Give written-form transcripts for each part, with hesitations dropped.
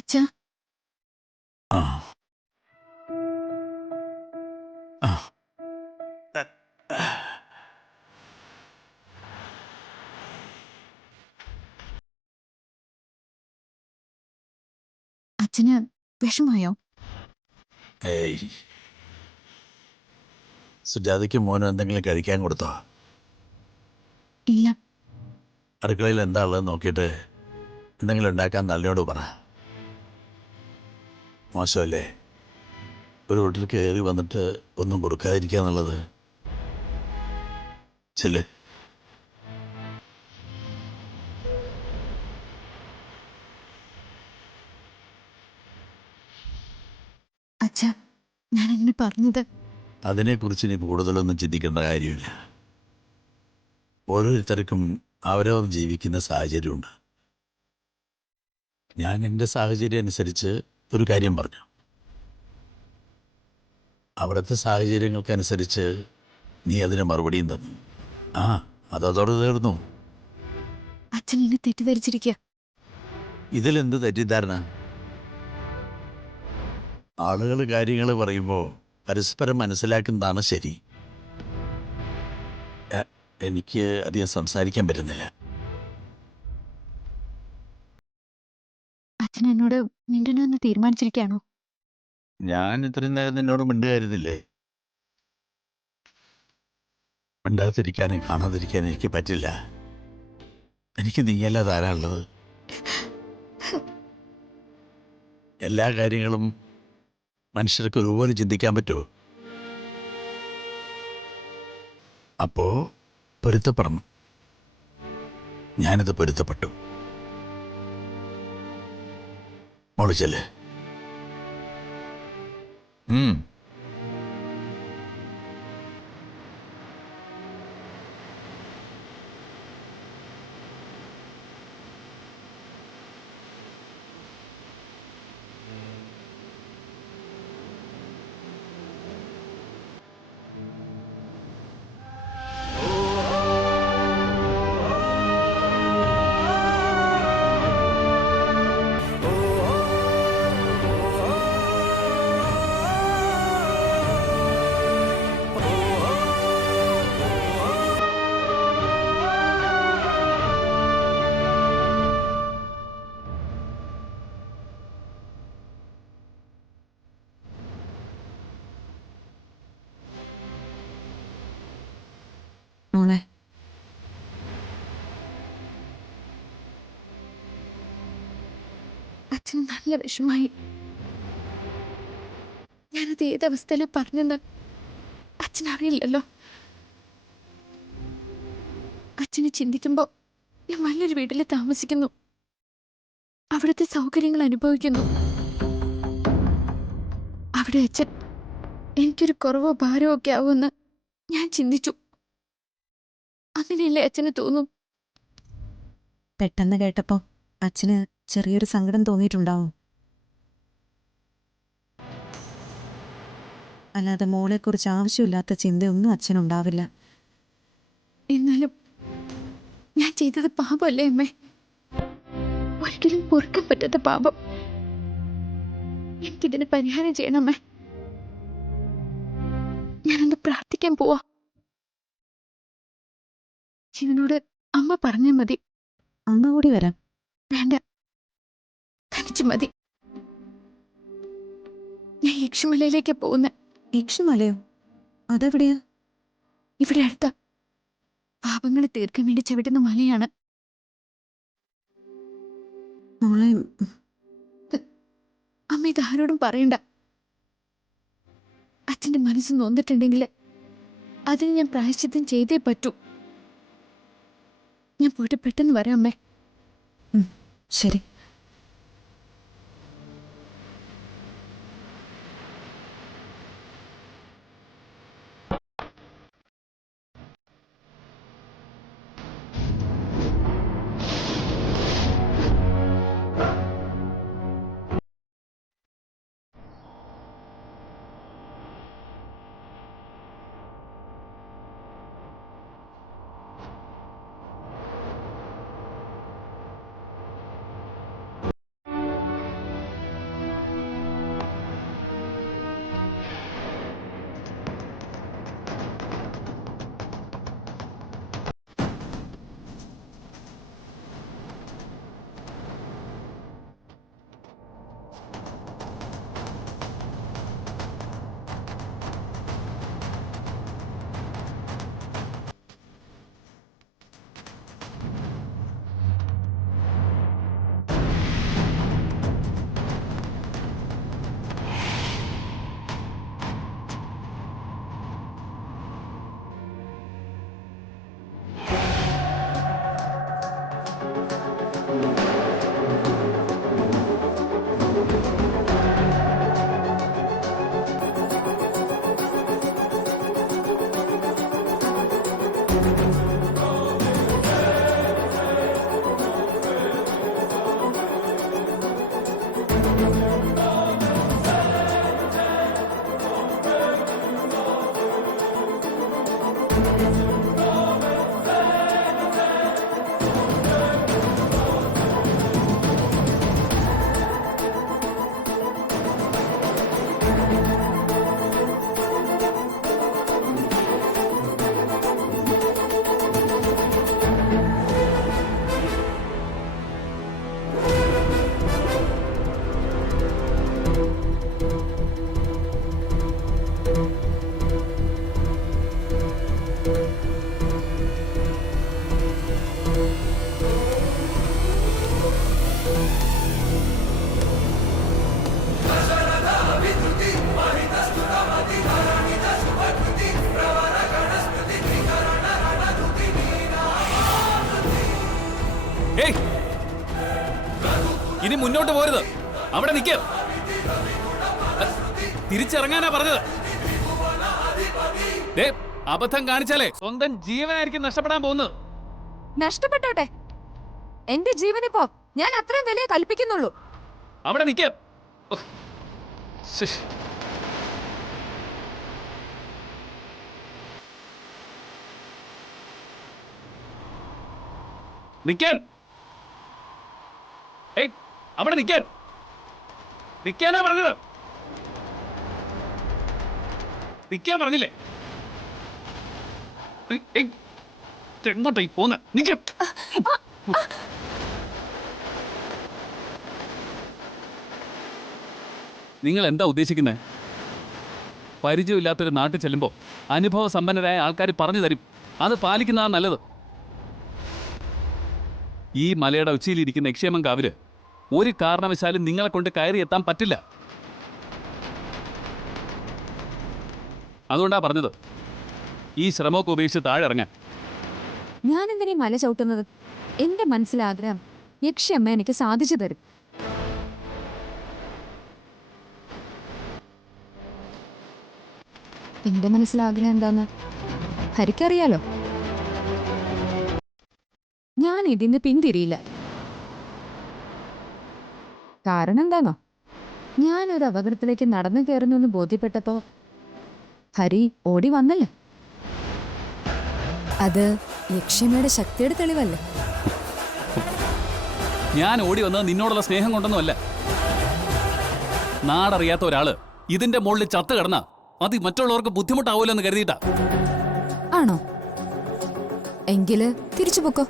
അച്ഛാ, ആ ആ അച്ഛന് വിഷമായോ? ഏയ് സുജാതയ്ക്കും മോനും എന്തെങ്കിലും കഴിക്കാൻ കൊടുത്തോ? ഇല്ല. അടുക്കളയിൽ എന്താ ഉള്ളത് നോക്കിയിട്ട് എന്തെങ്കിലും ഉണ്ടാക്കാൻ നല്ലയോട് പറ. മോശമല്ലേ ഒരു വീട്ടിൽ കയറി വന്നിട്ട് ഒന്നും കൊടുക്കാതിരിക്കുക എന്നുള്ളത്. ചെല്ല്. അച്ഛാ, ഞാനങ്ങനെ പറഞ്ഞത്. അതിനെക്കുറിച്ച് ഇനി കൂടുതലൊന്നും ചിന്തിക്കേണ്ട കാര്യമില്ല. ഓരോരുത്തർക്കും അവരവർ ജീവിക്കുന്ന സാഹചര്യമുണ്ട്. ഞാൻ എൻ്റെ സാഹചര്യം അനുസരിച്ച് ഒരു കാര്യം പറഞ്ഞു. അവിടുത്തെ സാഹചര്യങ്ങൾക്കനുസരിച്ച് നീ അതിന് മറുപടിയും തന്നു. ആ അതോടെ തീർന്നു. അച്ഛൻ എന്നെ തെറ്റിദ്ധരിച്ചിരിക്കുക. ഇതിലെന്ത് തെറ്റിദ്ധാരണ? ആളുകൾ കാര്യങ്ങൾ പറയുമ്പോൾ പരസ്പരം മനസ്സിലാക്കുന്നതാണ് ശരി. എനിക്ക് അധികം സംസാരിക്കാൻ പറ്റുന്നില്ല. അച്ഛൻ എന്നോട് മിണ്ടണമെന്ന് തീരുമാനിച്ചിരിക്കുകയാണോ? ഞാൻ ഇത്രയും നേരം നിന്നോട് മിണ്ടുകയായിരുന്നില്ലേ? മിണ്ടാതിരിക്കാനും കാണാതിരിക്കാനും എനിക്ക് പറ്റില്ല. എനിക്ക് നീയല്ലാതെ ആരാളുള്ളത്? എല്ലാ കാര്യങ്ങളും മനുഷ്യർക്ക് ഒരുപോലെ ചിന്തിക്കാൻ പറ്റുമോ? അപ്പോ പൊരുത്തപ്പെടണം. ഞാനിത് പൊരുത്തപ്പെട്ടു. മോള് ചെല്ല്. മോളെ, അച്ഛന് നല്ല വിഷമായി. ഞാനത് ഏതവസ്ഥയിലെ പറഞ്ഞെന്ന് അച്ഛനറിയില്ലല്ലോ. അച്ഛനെ ചിന്തിക്കുമ്പോൾ ഞാൻ വലിയൊരു വീട്ടിൽ താമസിക്കുന്നു, അവിടുത്തെ സൗകര്യങ്ങൾ അനുഭവിക്കുന്നു. അവിടെ അച്ഛൻ എനിക്കൊരു കുറവോ ഭാരമോ ഒക്കെ ആവുമെന്ന് ഞാൻ ചിന്തിച്ചു. അങ്ങനെയല്ലേ അച്ഛന് തോന്നും? പെട്ടെന്ന് കേട്ടപ്പോൾ അച്ഛന് ചെറിയൊരു സങ്കടം തോന്നിയിട്ടുണ്ടാവും. അല്ലാതെ മോളെക്കുറിച്ച് ആവശ്യമില്ലാത്ത ചിന്തയൊന്നും അച്ഛനുണ്ടാവില്ല. എന്നാലും ഞാൻ ചെയ്തത് പാപമല്ലേ അമ്മേ? ഒരിക്കലും പൊറുക്കാൻ പറ്റാത്ത പാപം. എനിക്കിതിന് പരിഹാരം ചെയ്യണമേ. ഞാനൊന്ന് പ്രാർത്ഥിക്കാൻ പോവാ. ശിവനോട് അമ്മ പറഞ്ഞാൽ മതി. അമ്മ കൂടി വരാം. വേണ്ട, തനിച്ച് മതി. ഞാൻ യക്ഷിമലയിലേക്കാ പോകുന്നത്. യക്ഷിമലയോ? അതെവിടെയാ? ഇവിടെ അടുത്ത പാപങ്ങൾ തീർക്കാൻ വേണ്ടി ചവിട്ടുന്ന മലയാണ്. മോളെ, അമ്മ ഇതാരോടും പറയണ്ട. അച്ഛന്റെ മനസ്സ് നൊന്നിട്ടുണ്ടെങ്കിൽ അതിന് ഞാൻ പ്രായശ്ചിത്തം ചെയ്തേ പറ്റൂ. ഞാൻ പോയിട്ട് പെട്ടെന്ന് വരാം അമ്മേ. ശരി. ഇനി മുന്നോട്ട് പോരുത്. അവിടെ നിൽക്ക്. തിരിച്ചിറങ്ങാനാ പറഞ്ഞത്. അബദ്ധം കാണിച്ചാലേ സ്വന്തം ജീവനായിരിക്കും നഷ്ടപ്പെടാൻ പോകുന്നത്. നഷ്ടപ്പെട്ടോട്ടെ, എന്റെ ജീവനിപ്പോ ഞാൻ അത്രയും വിലയെ കൽപ്പിക്കുന്നുള്ളൂ. അവിടെ നിൽക്ക്. നിൽക്കാൻ. അവിടെ നിൽക്കാൻ. നിൽക്കാനാ പറഞ്ഞത്. നിൽക്കാൻ പറഞ്ഞില്ലേ? എങ്ങോട്ടായി പോന്ന്? നിൽക്ക. നിങ്ങൾ എന്താ ഉദ്ദേശിക്കുന്നത്? പരിചയമില്ലാത്തൊരു നാട്ടിൽ ചെല്ലുമ്പോൾ അനുഭവ സമ്പന്നരായ ആൾക്കാർ പറഞ്ഞു തരും. അത് പാലിക്കുന്നതാണ് നല്ലത്. ഈ മലയുടെ ഉച്ചിയിലിരിക്കുന്ന നിക്ഷേമം കാവില് ഒരു കാരണവശാലും നിങ്ങളെ കൊണ്ട് കയറി എത്താൻ പറ്റില്ല. അതുകൊണ്ടാ പറഞ്ഞത് ഈ ശ്രമമൊക്കെ ഉപേക്ഷിച്ച് താഴെ ഇറങ്ങാൻ. ഞാൻ എന്തിനീ മല ചവിട്ടുന്നത്? എന്റെ മനസ്സിലാഗ്രഹം യക്ഷിയമ്മ എനിക്ക് സാധിച്ചു തരും. എന്റെ മനസ്സിലാഗ്രഹം എന്താന്ന് ഹരിക്കറിയാലോ. ഞാൻ ഇതിന് പിന്തിരിയില്ല. കാരണം എന്താണോ, ഞാനൊരു അപകടത്തിലേക്ക് നടന്നു കയറുന്നു എന്ന് ബോധ്യപ്പെട്ടപ്പോ ഹരി ഓടി വന്നല്ലോ. അത് യക്ഷിയമ്മയുടെ ശക്തിയുടെ തെളിവല്ലേ? ഞാൻ ഓടി വന്നത് നിന്നോടുള്ള സ്നേഹം കൊണ്ടൊന്നുമല്ല. നാടറിയാത്ത ഒരാള് ഇതിന്റെ മുകളിൽ ചത്ത് കിടന്ന അത് മറ്റുള്ളവർക്ക് ബുദ്ധിമുട്ടാവൂല്ലോ എന്ന് കരുതിയിട്ടാ. ആണോ? എങ്കില് തിരിച്ചു പൊക്കോ.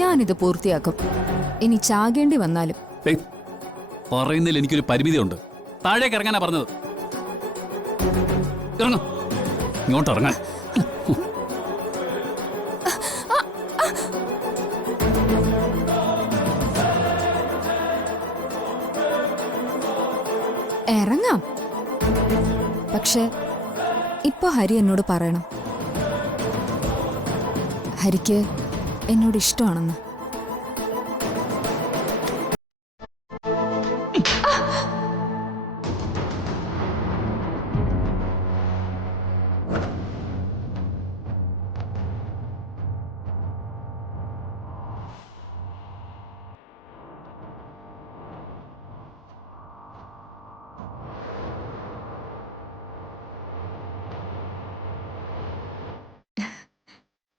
ഞാനിത് പൂർത്തിയാക്കും. ഇനി ചാകേണ്ടി വന്നാലും. പറയുന്നതിൽ എനിക്കൊരു പരിമിതിയുണ്ട്. താഴേക്ക് ഇറങ്ങാനാ പറഞ്ഞത്. ഇറങ്ങ. ഇങ്ങോട്ട് ഇറങ്ങാൻ. ഇറങ്ങാം. പക്ഷെ ഇപ്പൊ ഹരി എന്നോട് പറയണം, ഹരിക്ക് എന്നോട് ഇഷ്ടമാണെന്ന്.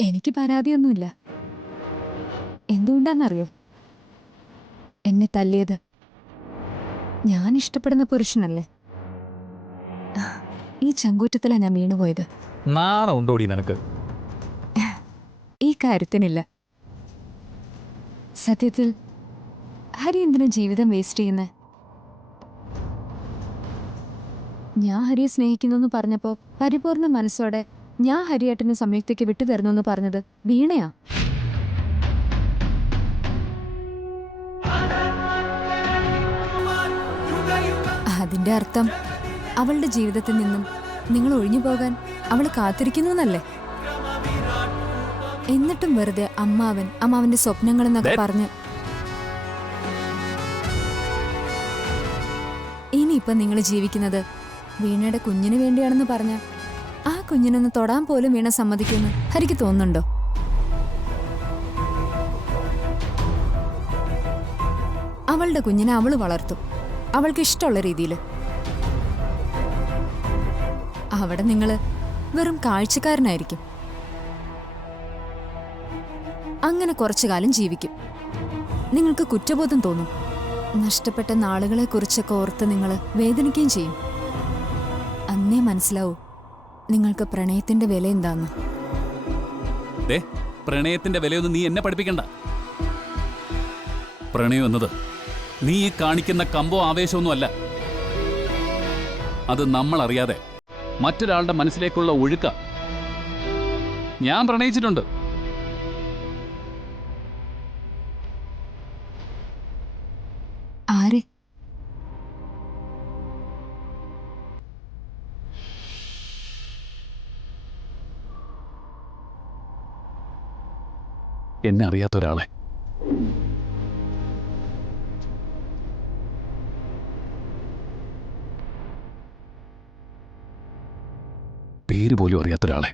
എനിക്ക് പരാതിയൊന്നുമില്ല. എന്തുകൊണ്ടാന്നറിയോ? എന്നെ തല്ലിയത് ഞാൻ ഇഷ്ടപ്പെടുന്ന പുരുഷനല്ലേ. ഈ ചങ്കൂറ്റത്തിലാ ഞാൻ വീണുപോയത്. നാണമുണ്ടോടി നിനക്ക്? ഈ കാര്യത്തിനില്ല. സത്യത്തിൽ ഹരി എന്തിനാ ജീവിതം വേസ്റ്റ് ചെയ്യുന്നത്? ഞാൻ ഹരിയെ സ്നേഹിക്കുന്നു പറഞ്ഞപ്പോ പരിപൂർണ മനസ്സോടെ ഞാൻ ഹരിയേട്ടന് സംയുക്തയ്ക്ക് വിട്ടുതരുന്നു എന്ന് പറഞ്ഞത് വീണയാ. അതിന്റെ അർത്ഥം അവളുടെ ജീവിതത്തിൽ നിന്നും നിങ്ങൾ ഒഴിഞ്ഞു പോകാൻ അവൾ കാത്തിരിക്കുന്നു എന്നല്ലേ? എന്നിട്ടും വെറുതെ അമ്മാവന്റെ സ്വപ്നങ്ങൾ എന്നൊക്കെ പറഞ്ഞ് ഇനിയിപ്പൊ നിങ്ങൾ ജീവിക്കുന്നത് വീണയുടെ കുഞ്ഞിന് വേണ്ടിയാണെന്ന് പറഞ്ഞ ആ കുഞ്ഞിനൊന്ന് തൊടാൻ പോലും വീണ സമ്മതിക്കുമെന്ന് ഹരിക്ക് തോന്നുന്നുണ്ടോ? അവളുടെ കുഞ്ഞിനെ അവള് വളർത്തും, അവൾക്ക് ഇഷ്ടമുള്ള രീതിയിൽ. അവിടെ നിങ്ങള് വെറും കാഴ്ചക്കാരനായിരിക്കും. അങ്ങനെ കുറച്ചു കാലം ജീവിക്കും. നിങ്ങൾക്ക് കുറ്റബോധം തോന്നും. നഷ്ടപ്പെട്ട നാളുകളെ കുറിച്ചൊക്കെ ഓർത്ത് നിങ്ങൾ വേദനിക്കുകയും ചെയ്യും. അന്നേ മനസ്സിലാവൂ നിങ്ങൾക്ക് പ്രണയത്തിന്റെ വില എന്താന്ന്. പ്രണയത്തിന്റെ വിലയൊന്നും നീ എന്നെ പഠിപ്പിക്കണ്ട. പ്രണയം എന്നത് നീ ഈ കാണിക്കുന്ന കമ്പോ ആവേശമൊന്നും അല്ല. അത് നമ്മൾ അറിയാതെ മറ്റൊരാളുടെ മനസ്സിലേക്കുള്ള ഒഴുക്ക. ഞാൻ പ്രണയിച്ചിട്ടുണ്ട്. ആരെ? എന്നെ അറിയാത്ത ഒരാളെ. പേര് പോലും അറിയാത്ത ഒരാളെ.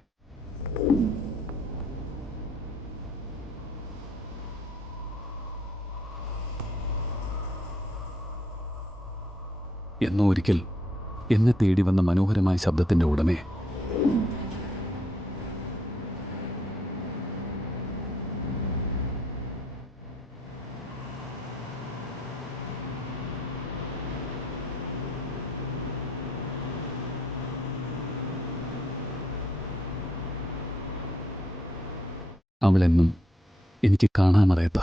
എന്നോ ഒരിക്കൽ എന്നെ തേടി വന്ന മനോഹരമായ ശബ്ദത്തിൻ്റെ ഉടമയെ അവളെന്നും എനിക്ക് കാണാനറിയാത്ത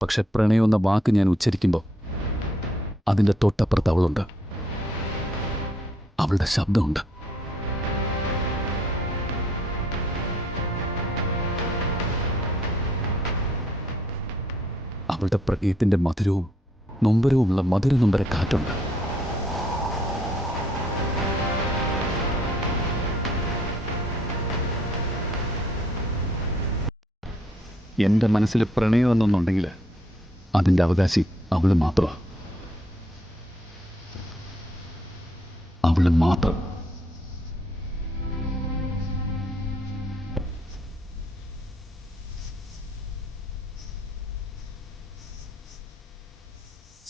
പക്ഷെ പ്രണയം എന്ന വാക്ക് ഞാൻ ഉച്ചരിക്കുമ്പോൾ അതിൻ്റെ തൊട്ടപ്പുറത്ത് അവളുണ്ട്. അവളുടെ ശബ്ദമുണ്ട്. അവളുടെ പ്രണയത്തിൻ്റെ മധുരവും നൊമ്പരവുമുള്ള മധുര നൊമ്പര കാറ്റുണ്ട്. എൻ്റെ മനസ്സിൽ പ്രണയം എന്നൊന്നുണ്ടെങ്കിൽ അതിൻ്റെ അവകാശി അവൾ മാത്രമാണ്. അവൾ മാത്രം.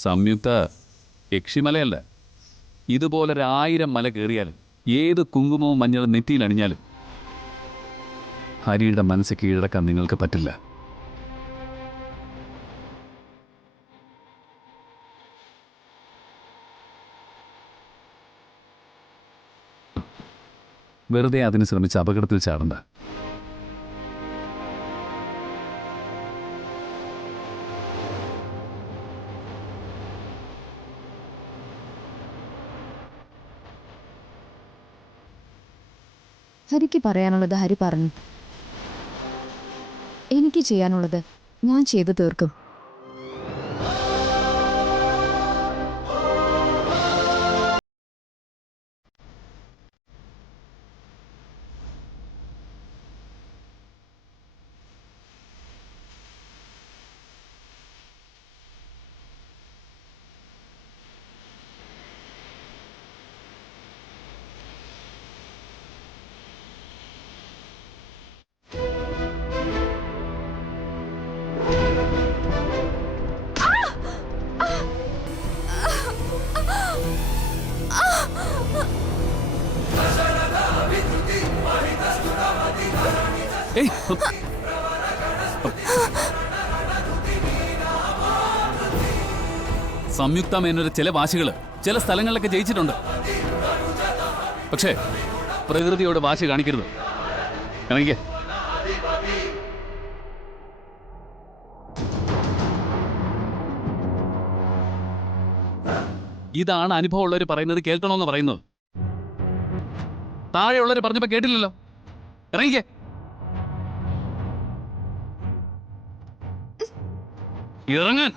സംയുക്ത യക്ഷിമലയല്ല. ഇതുപോലൊരു1000 മല കയറിയാലും ഏത് കുങ്കുമവും മഞ്ഞളും നെറ്റിയിലണിഞ്ഞാലും ഹരിയുടെ മനസ്സ് കീഴടക്കാൻ നിങ്ങൾക്ക് പറ്റില്ല. വെറുതെ അതിന് ശ്രമിച്ച് അപകടത്തിൽ ചാടണ്ട. ഹരിക്ക് പറയാനുള്ളത് ഹരി പറഞ്ഞു. എനിക്ക് ചെയ്യാനുള്ളത് ഞാൻ ചെയ്തു തീർക്കും. ഏയ്, സംയുക്ത മേനൊരു ചില വാശികൾ ചില സ്ഥലങ്ങളിലൊക്കെ ജയിച്ചിട്ടുണ്ട്. പക്ഷേ പ്രകൃതിയോട് വാശി കാണിക്കരുത്. ഇറങ്ങിക്കേ. ഇതാണ് അനുഭവമുള്ളവർ പറയുന്നത് കേൾക്കണമെന്ന് പറയുന്നത്. താഴെയുള്ളവർ പറഞ്ഞപ്പോൾ കേട്ടില്ലല്ലോ. ഇറങ്ങിക്കേ. ഇറങ്ങാൻ.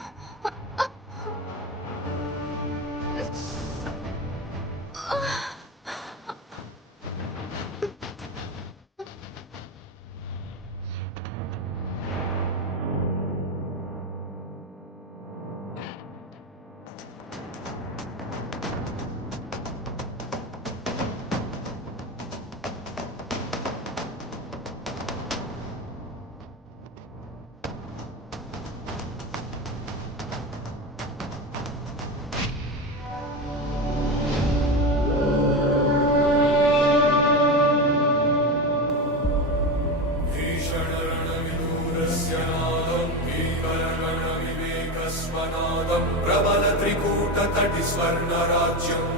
प्रबल त्रिकूटतटि स्वर्णराज्यम्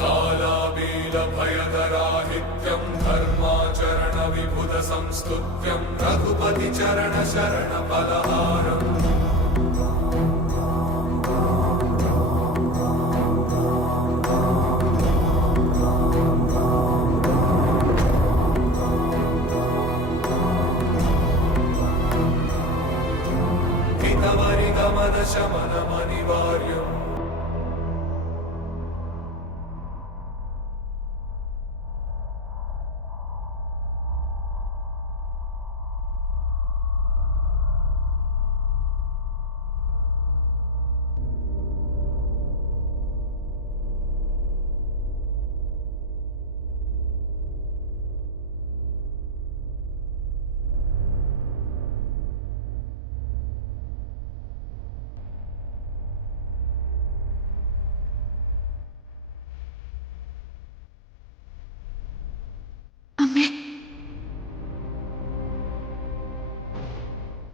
कालाबील भयदराहित्यं धर्माचरण विबुध संस्तुत्यं रघुपति चरण शरण बलहारम् शमनमनिवार्यम्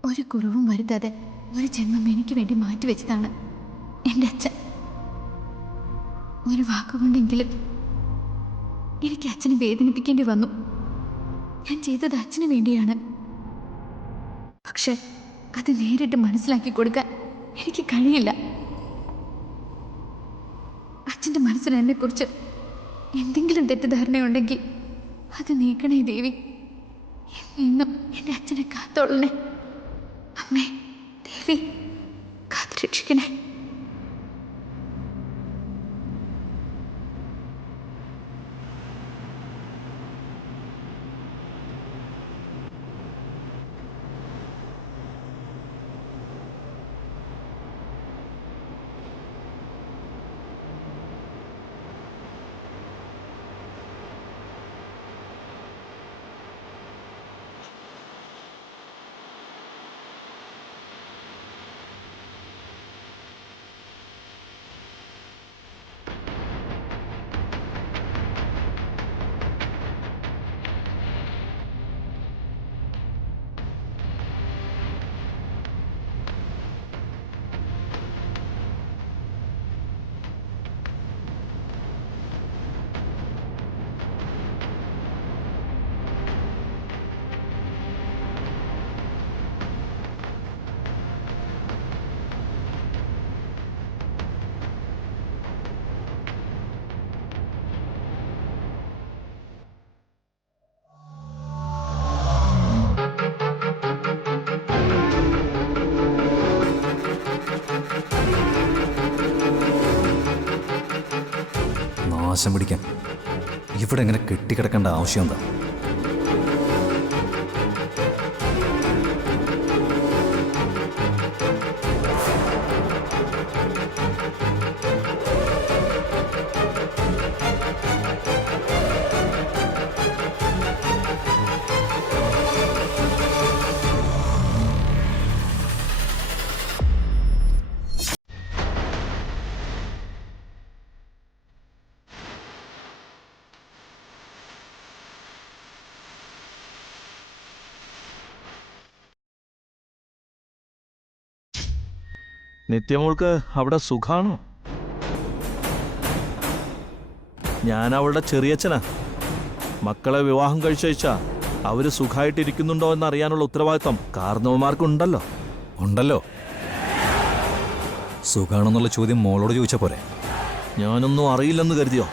ഒരു കുറവും വരുത്താതെ ഒരു ജന്മം എനിക്ക് വേണ്ടി മാറ്റിവെച്ചതാണ് എൻ്റെ അച്ഛൻ. ഒരു വാക്കുകൊണ്ടെങ്കിലും എനിക്ക് അച്ഛനെ വേദനിപ്പിക്കേണ്ടി വന്നു. ഞാൻ ചെയ്തത് അച്ഛന് വേണ്ടിയാണ്. പക്ഷെ അത് നേരിട്ട് മനസ്സിലാക്കി കൊടുക്കാൻ എനിക്ക് കഴിയില്ല. അച്ഛൻ്റെ മനസ്സിൽ എന്നെക്കുറിച്ച് എന്തെങ്കിലും തെറ്റിദ്ധാരണയുണ്ടെങ്കിൽ അത് നീക്കണേ ദേവി. ഇന്നും എൻ്റെ അച്ഛനെ കാത്തോളണേ. അമ്മേ, ദേവി, കാത്തു രക്ഷിക്കണേ. നാശം പിടിക്കാൻ ഇവിടെ എങ്ങനെ കെട്ടിക്കിടക്കേണ്ട ആവശ്യം എന്താ? നിത്യമോൾക്ക് അവിടെ സുഖാണോ? ഞാൻ അവളുടെ ചെറിയച്ഛനാ. മക്കളെ വിവാഹം കഴിച്ചയച്ചാ അവര് സുഖമായിട്ടിരിക്കുന്നുണ്ടോ എന്നറിയാനുള്ള ഉത്തരവാദിത്വം കാരണവന്മാർക്കുണ്ടല്ലോ. ഉണ്ടല്ലോ. സുഖാണെന്നുള്ള ചോദ്യം മോളോട് ചോദിച്ച പോരെ? ഞാനൊന്നും അറിയില്ലെന്ന് കരുതിയോ?